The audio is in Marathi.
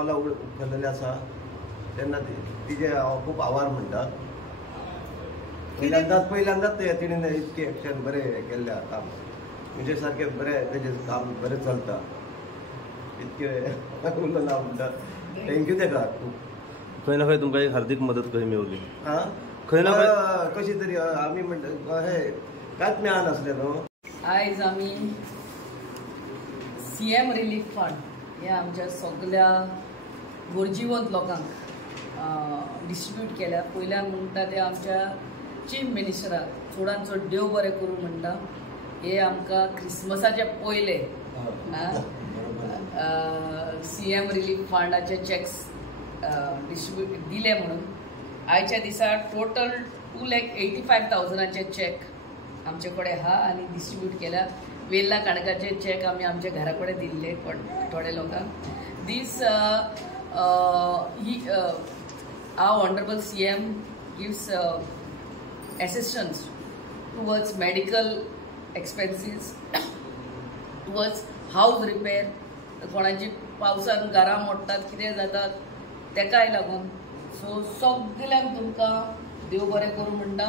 पावलां उखललेले आसा तेन्ना तिचे हांव खूब आभार म्हणटा. पहिल्यांदाच तिणें इतके एक्शन बरें केल्ले काम म्हणजे सारकें बरें तेजें काम बरें चलता इतके उरलं ना म्हणटा. थँक्यू तेका खूब. खंय ना खंय तुमकां एक हार्दिक मदत कशी मेवली. हां खंय ना खंय कशी तरी आमी म्हणटा हे कांयच मेळनासलें न्हू. आयज आमी CM रिलीफ फंड हे आमच्या सगळ्या गरजेवंत लोकांक डिस्ट्रीब्यूट केल्या. पयल्यान म्हणटा ते आमच्या चीफ मिनिस्टराक चडांत चड देव बरें करूं म्हणटा. हे आमकां क्रिसमसाचे पयले CM रिलीफ फंडाचे चॅक्स डिस्ट्रीब्यूट दिले म्हणून. आयच्या दिसा टोटल 2,85,000चे चॅक आमचे कडेन आहा आनी डिस्ट्रीब्यूट केल्या. वेल्ला काणकाचे चॅक आमी आमच्या घरा कडेन दिल्ले थोड्या लोकांक. दीस our honorable CM gives assistance towards medical expenses, towards house repair. कोणाची पावसान घरां मोडटात कितें जातात तेकाय लागून. सो सगळ्यांक तुमकां देव बरें करूं म्हणटा.